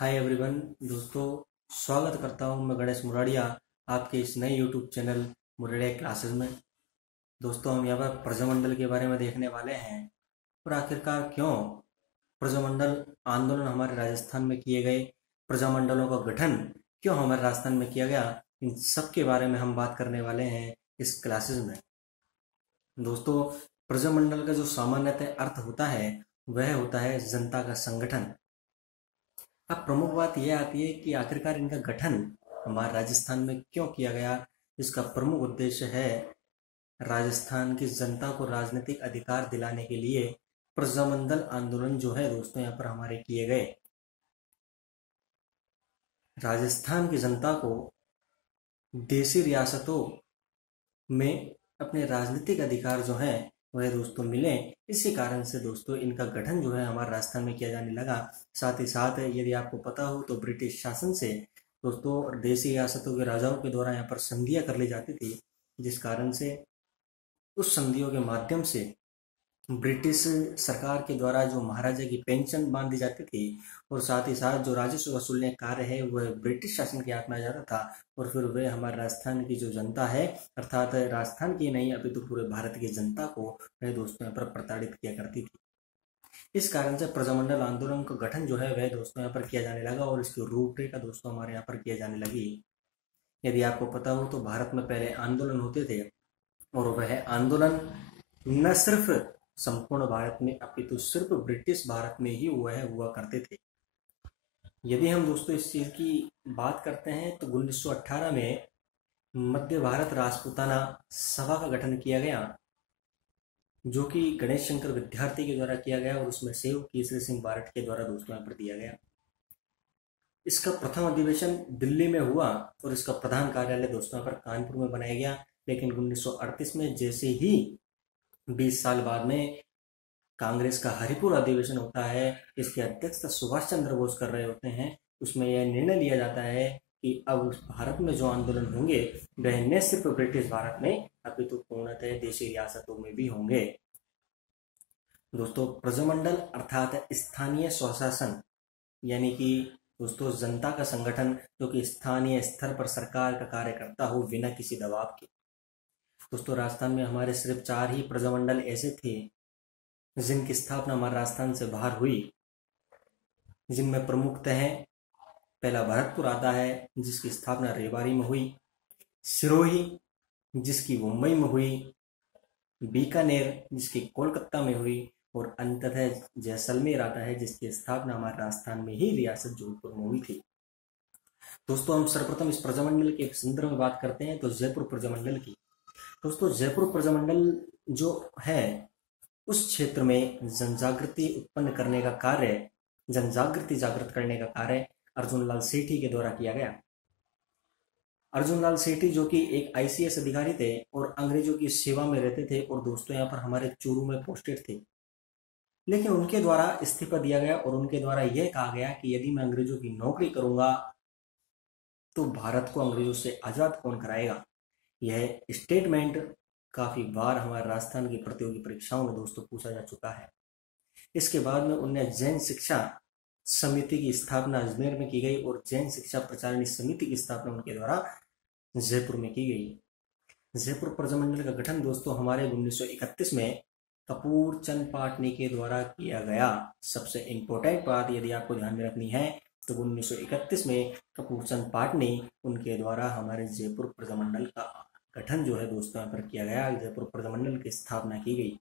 Hi everyone दोस्तों, स्वागत करता हूं मैं गणेश मुराड़िया आपके इस नए यूट्यूब चैनल मुराड़िया क्लासेस में। दोस्तों, हम यहाँ पर प्रजामंडल के बारे में देखने वाले हैं और आखिरकार क्यों प्रजामंडल आंदोलन हमारे राजस्थान में किए गए, प्रजामंडलों का गठन क्यों हमारे राजस्थान में किया गया, इन सब के बारे में हम बात करने वाले हैं इस क्लासेस में। दोस्तों, प्रजामंडल का जो सामान्यतः अर्थ होता है वह होता है जनता का संगठन। अब प्रमुख बात यह आती है कि आखिरकार इनका गठन हमारे राजस्थान में क्यों किया गया। इसका प्रमुख उद्देश्य है राजस्थान की जनता को राजनीतिक अधिकार दिलाने के लिए प्रजामंडल आंदोलन जो है दोस्तों यहाँ पर हमारे किए गए। राजस्थान की जनता को देशी रियासतों में अपने राजनीतिक अधिकार जो है वह दोस्तों मिले। इसी कारण से दोस्तों इनका गठन जो है हमारे राजस्थान में किया जाने लगा। साथ ही साथ यदि आपको पता हो तो ब्रिटिश शासन से दोस्तों देशी रियासतों के राजाओं के द्वारा यहाँ पर संधियां कर ली जाती थी, जिस कारण से उस संधियों के माध्यम से ब्रिटिश सरकार के द्वारा जो महाराजा की पेंशन बांधी जाती थी और साथ ही साथ जो राजस्व वसूलने कार्य है वह ब्रिटिश शासन के हाथ में आ जाता था और फिर वह हमारे राजस्थान की जो जनता है, अर्थात राजस्थान की नहीं अभी तो पूरे भारत की जनता को वह दोस्तों यहाँ पर प्रताड़ित किया करती थी। इस कारण से प्रजामंडल आंदोलन का गठन जो है वह दोस्तों यहाँ पर किया जाने लगा और इसकी रूपरेखा दोस्तों हमारे यहाँ पर किया जाने लगी। यदि आपको पता हो तो भारत में पहले आंदोलन होते थे और वह आंदोलन न सिर्फ संपूर्ण भारत में अपितु सिर्फ ब्रिटिश भारत में ही हुआ करते थे। यदि हम दोस्तों इस चीज की बात करते हैं तो 1918 में मध्य भारत राजपूताना सभा का गठन किया गया, जो कि गणेश शंकर विद्यार्थी के द्वारा किया गया और उसमें सेव केसरी सिंह बारट के द्वारा दोस्तों यहाँ पर दिया गया। इसका प्रथम अधिवेशन दिल्ली में हुआ और इसका प्रधान कार्यालय दोस्तों यहाँ पर कानपुर में बनाया गया। लेकिन 1938 में जैसे ही 20 साल बाद में कांग्रेस का हरिपुर अधिवेशन होता है, इसकी अध्यक्षता सुभाष चंद्र बोस कर रहे होते हैं, उसमें यह निर्णय लिया जाता है कि अब भारत में जो आंदोलन होंगे वह न सिर्फ ब्रिटिश भारत में अपितु पूर्णतः देशी रियासतों में भी होंगे। दोस्तों, प्रजामंडल अर्थात स्थानीय स्वशासन यानी कि दोस्तों जनता का संगठन जो कि स्थानीय स्तर पर सरकार का कार्य करता हो बिना किसी दबाव के। दोस्तों, राजस्थान में हमारे सिर्फ 4 ही प्रजामंडल ऐसे थे जिनकी स्थापना हमारे राजस्थान से बाहर हुई, जिनमें प्रमुखतः पहला भरतपुर आता है जिसकी स्थापना रेवाड़ी में हुई, सिरोही जिसकी मुंबई में हुई, बीकानेर जिसकी कोलकाता में हुई और अंततः जैसलमेर आता है जिसकी स्थापना हमारे राजस्थान में ही रियासत जोधपुर में हुई थी। दोस्तों, हम सर्वप्रथम इस प्रजामंडल के संदर्भ में बात करते हैं तो जयपुर प्रजामंडल की। दोस्तों, जयपुर प्रजामंडल जो है उस क्षेत्र में जनजागृति उत्पन्न करने का कार्य, जनजागृति जागृत करने का कार्य अर्जुन लाल सेठी के द्वारा किया गया। अर्जुन लाल सेठी जो कि एक आईसीएस अधिकारी थे और अंग्रेजों की सेवा में रहते थे और दोस्तों यहाँ पर हमारे चूरू में पोस्टेड थे, लेकिन उनके द्वारा इस्तीफा दिया गया और उनके द्वारा यह कहा गया कि यदि मैं अंग्रेजों की नौकरी करूंगा तो भारत को अंग्रेजों से आजाद कौन कराएगा। यह स्टेटमेंट काफी बार हमारे राजस्थान की प्रतियोगी परीक्षाओं में दोस्तों पूछा जा चुका है। इसके बाद में उन्हें जैन शिक्षा समिति की स्थापना अजमेर में की गई और जैन शिक्षा प्रचारिणी समिति की स्थापना उनके द्वारा जयपुर में की गई। जयपुर प्रजामंडल का गठन दोस्तों हमारे 1931 में कपूर चंद पाटनी के द्वारा किया गया। सबसे इंपॉर्टेंट बात यदि आपको ध्यान में रखनी है तो 1931 में कपूर चंद पाटनी उनके द्वारा हमारे जयपुर प्रजामंडल का गठन जो है दोस्तों यहाँ पर किया गया, जयपुर प्रजामंडल की स्थापना की गई।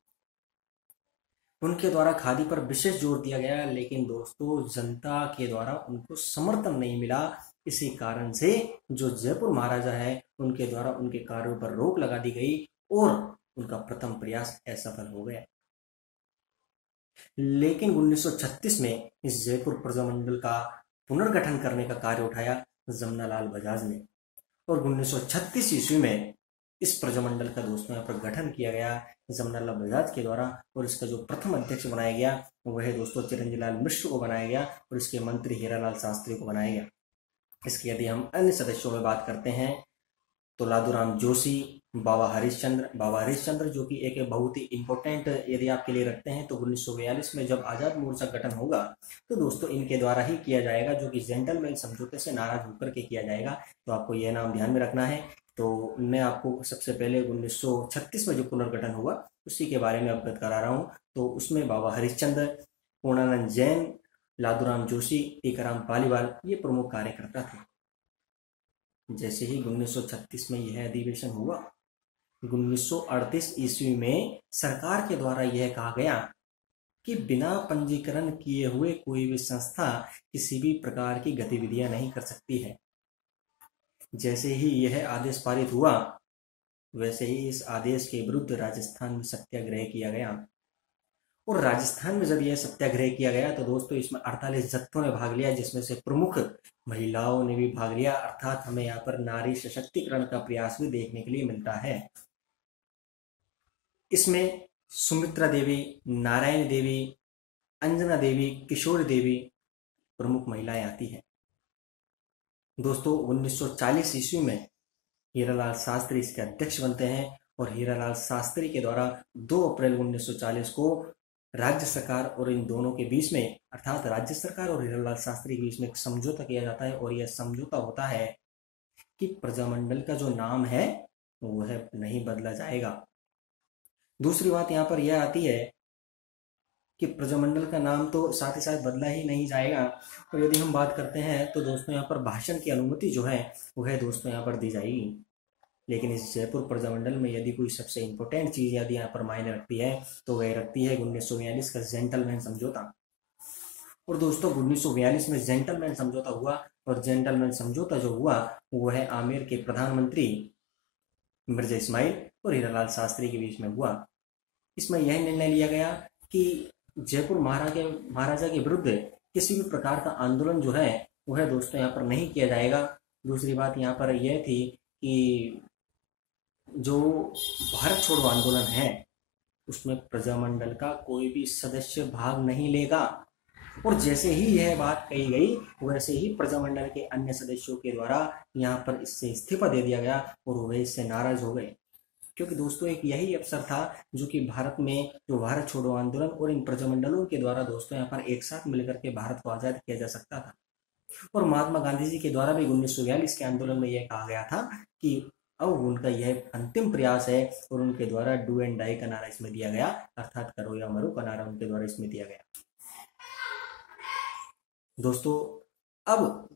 उनके द्वारा खादी पर विशेष जोर दिया गया, लेकिन दोस्तों जनता के द्वारा उनको समर्थन नहीं मिला। इसी कारण से जो जयपुर महाराजा है उनके द्वारा उनके कार्यों पर रोक लगा दी गई और उनका प्रथम प्रयास असफल हो गया। लेकिन 1936 में इस जयपुर प्रजामंडल का पुनर्गठन करने का कार्य उठाया जमनालाल बजाज ने और 1936 ईस्वी में इस प्रजामंडल का दोस्तों यहाँ पर गठन किया गया जमनालाल बजाज के द्वारा और इसका जो प्रथम अध्यक्ष बनाया गया वह दोस्तों चिरंजीलाल मिश्र को बनाया गया और इसके मंत्री हीरालाल शास्त्री को बनाया गया। इसके यदि हम अन्य सदस्यों में बात करते हैं तो लादूराम जोशी, बाबा हरिश्चंद्र जो कि एक बहुत ही इम्पोर्टेंट यदि आपके लिए रखते हैं, तो 1942 में जब आज़ाद मोर्चा गठन होगा तो दोस्तों इनके द्वारा ही किया जाएगा, जो कि जेंटलमैन समझौते से नाराज होकर के किया जाएगा। तो आपको यह नाम ध्यान में रखना है। तो मैं आपको सबसे पहले 1936 में जो पुनर्गठन हुआ उसी के बारे में अवगत करा रहा हूँ। तो उसमें बाबा हरिश्चंद्र, पूर्णानंद जैन, लादूराम जोशी, टीकाराम पालीवाल ये प्रमुख कार्यकर्ता थे। जैसे ही 1936 में यह अधिवेशन हुआ, 1938 ईस्वी में सरकार के द्वारा यह कहा गया कि बिना पंजीकरण किए हुए कोई भी संस्था किसी भी प्रकार की गतिविधियां नहीं कर सकती है। जैसे ही यह आदेश पारित हुआ, वैसे ही इस आदेश के विरुद्ध राजस्थान में सत्याग्रह किया गया। और राजस्थान में जब यह सत्याग्रह किया गया तो दोस्तों इसमें 48 जत्थों ने भाग लिया, जिसमें से प्रमुख महिलाओं ने भी भाग लिया। अर्थात हमें यहाँ पर नारी सशक्तिकरण का प्रयास भी देखने के लिए मिलता है। इसमें सुमित्रा देवी, नारायण देवी, अंजना देवी, किशोर देवी प्रमुख महिलाएं आती हैं। दोस्तों 1940 ईस्वी में हीरालाल शास्त्री इसके अध्यक्ष बनते हैं और हीरालाल शास्त्री के द्वारा 2 अप्रैल 1940 को राज्य सरकार और इन दोनों के बीच में, अर्थात राज्य सरकार और हीरालाल शास्त्री के बीच में एक समझौता किया जाता है। और यह समझौता होता है कि प्रजामंडल का जो नाम है वह नहीं बदला जाएगा। दूसरी बात यहाँ पर यह आती है कि प्रजामंडल का नाम तो साथ ही साथ बदला ही नहीं जाएगा। तो यदि हम बात करते हैं तो दोस्तों यहाँ पर भाषण की अनुमति जो है वह दोस्तों यहाँ पर दी जाएगी। लेकिन इस जयपुर प्रजामंडल में यदि कोई सबसे इंपॉर्टेंट चीज यदि यहाँ पर मायने रखती है तो वह रखती है 1942 का जेंटलमैन समझौता। और दोस्तों 1942 में जेंटलमैन समझौता हुआ, और जेंटलमैन समझौता जो हुआ वो है आमेर के प्रधानमंत्री मिर्जा इस्माइल और हीरालाल शास्त्री के बीच में हुआ। इसमें यह निर्णय लिया गया कि जयपुर महाराजा के विरुद्ध किसी भी प्रकार का आंदोलन जो है वह दोस्तों यहाँ पर नहीं किया जाएगा। दूसरी बात यहाँ पर यह थी कि जो भारत छोड़ो आंदोलन है उसमें प्रजामंडल का कोई भी सदस्य भाग नहीं लेगा। और जैसे ही यह बात कही गई वैसे ही प्रजामंडल के अन्य सदस्यों के द्वारा यहाँ पर इससे इस्तीफा दे दिया गया और वे इससे नाराज हो गए, क्योंकि दोस्तों एक यही अवसर था जो कि भारत में जो भारत छोड़ो आंदोलन और इन प्रजामंडलों के द्वारा दोस्तों यहाँ पर एक साथ मिलकर के भारत को आजाद किया जा सकता था। और महात्मा गांधी जी के द्वारा भी 1942 के आंदोलन में यह कहा गया था कि अब उनका यह अंतिम प्रयास है, और उनके द्वारा डू एंड डाई का नारा इसमें दिया गया, अर्थात करो या मरो का नारा उनके द्वारा इसमें दिया गया। दोस्तों अब